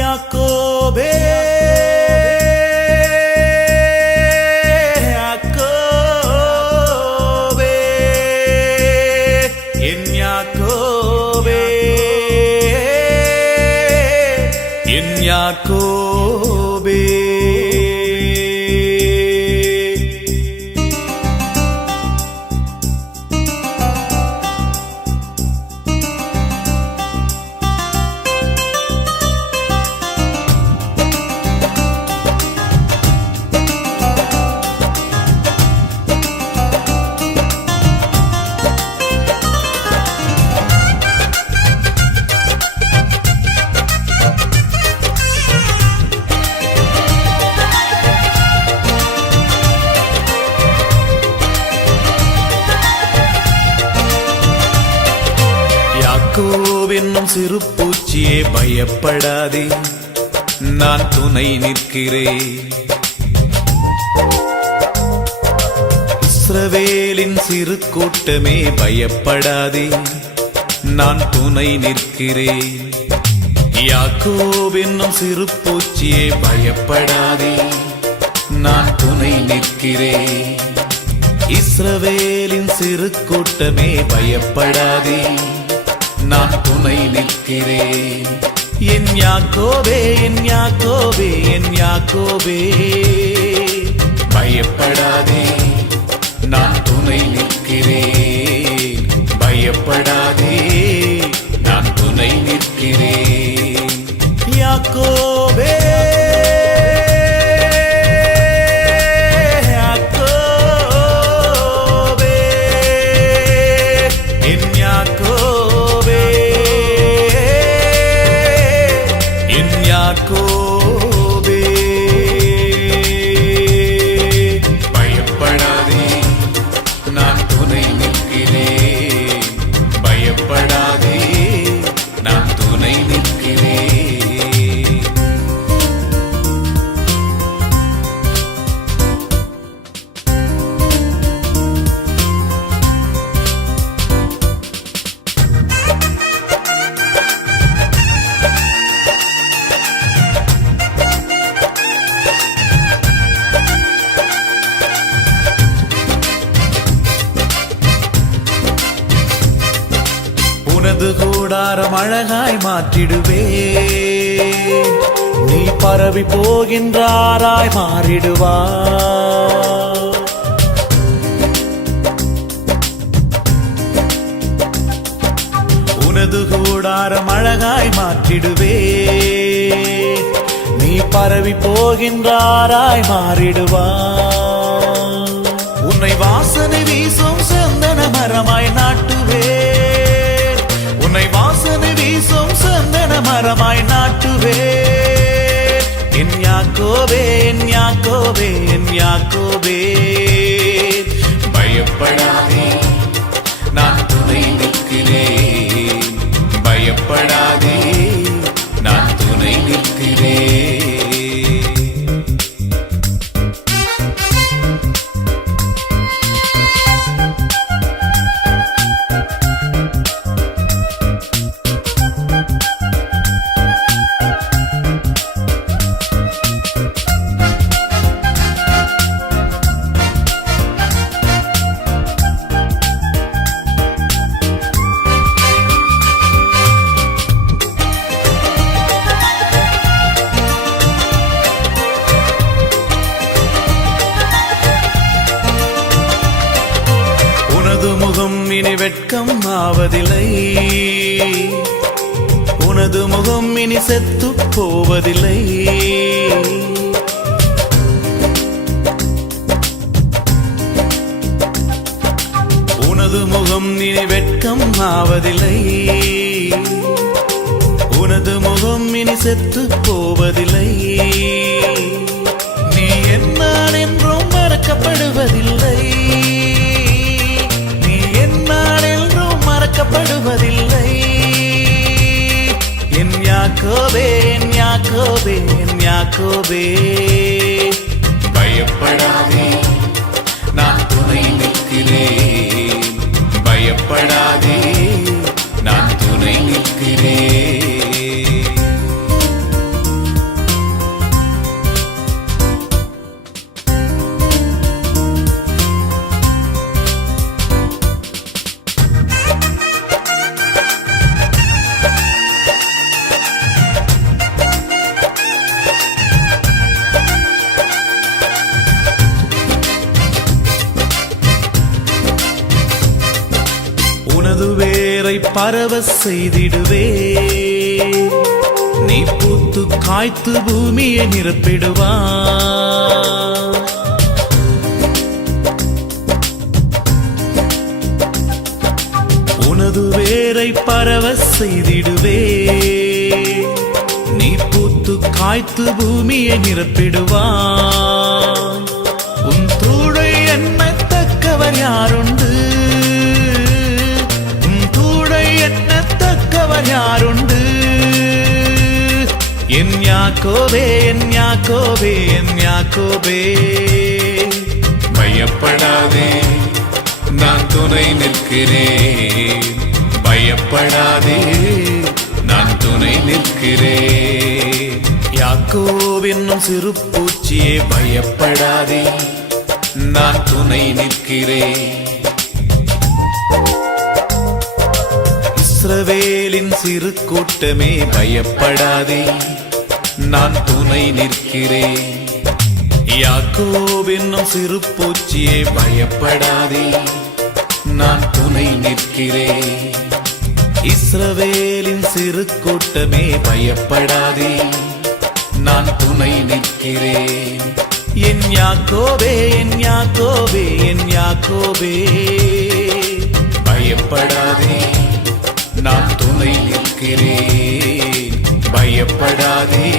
யாக்கோபே யாக்கோபே என் யாக்கோபே என் யாக்கோபே யாக்கோவென்னும் சிறு பூச்சியே பயப்படாதே, நான் துணை நிற்கிறேன். இஸ்ரவேலின் சிறு கூட்டமே பயப்படாதே, நான் துணை நிற்கிறேன். யாக்கோவென்னும் சிறு பூச்சியே பயப்படாதே, நான் துணை நிற்கிறேன். இஸ்ரவேலின் சிறு கூட்டமே பயப்படாதே, நான் துணை நிற்கிறேன். என் யாக்கோபே என் யாக்கோபே என் யாக்கோபே பயப்படாதே, நான் துணை நிற்கிறேன். பயப்படாதே, நான் துணை நிற்கிறேன். யாக்கோபே யாக்கோபே பயப்படாதே, நான் துணை நிற்கிறேன். பயப்படாதே, நான் துணை நிற்கிறேன். உனது கூடாரம் அழகாய் மாற்றிடுவே, நீ பரவி போகின்றாராய் மாறிடுவா. உனது கூடாரம் அழகாய் மாற்றிடுவே, நீ பரவி போகின்றாராய் மாறிடுவா. உன்னை வாசனை வீசும் சந்தன மரமாய் நாட்டுவே, உன்னை வாசனை வீசும் சந்தன மரமாய் நாட்டுவே. என் யாக்கோபே என் யாக்கோபே என் யாக்கோபே பயப்படாதே, நான் துணை நிற்கிறேன். பயப்படாதே, நான் துணை நிற்கிறேன். உனது முகம் இனி வெட்கம் ஆவதில்லை, உனது முகம் இனி செத்து போவதில்லை. உனது முகம் இனி வெட்கம் ஆவதில்லை, உனது முகம் இனி செத்து போவதில்லை. நீ என்னால் என்றும் மறக்கப்படுவதில்லை, மறக்கப்படுவதில்லை. என் யாக்கோபே என் யாக்கோபே என் யாக்கோபே பயப்படாதே, நான் துணை நிற்கிறேன். பயப்படாதே, நிற்கிறேன். உனது வேரை பரவ செய்திடுவே, நீ பூத்து காய்த்து பூமியை நிரப்பிடுவா. உனது வேரை பரவ செய்திடுவே, நீ பூத்து காய்த்து பூமியை நிரப்பிடுவா. உன் தூளை எண்ணத்தக்கவர் யாருண்டு, எண்ணத்தக்கவர் யாருண்டு. என் யாக்கோபே, என் யாக்கோபே, என் யாக்கோபே. பயப்படாதே, நான் துணை நிற்கிறேன். பயப்படாதே, நான் துணை நிற்கிறேன். யாக்கோபு என்னும் சிறு பூச்சியே பயப்படாதே, நான் துணை நிற்கிறேன். இஸ்ரவேலின் சிறு கூட்டமே பயப்படாதே, நான் துணை நிற்கிறேன். யாக்கோபு என்னும் சிறு பூச்சியே பயப்படாதே, நான் துணை நிற்கிறேன். இஸ்ரவேலின் சிறு கூட்டமே பயப்படாதே, நான் துணை நிற்கிறேன். என் யாக்கோபே, என் யாக்கோபே, என் யாக்கோபே. பயப்படாதே, நான் துணை நிற்கிறேன். பயப்படாதே,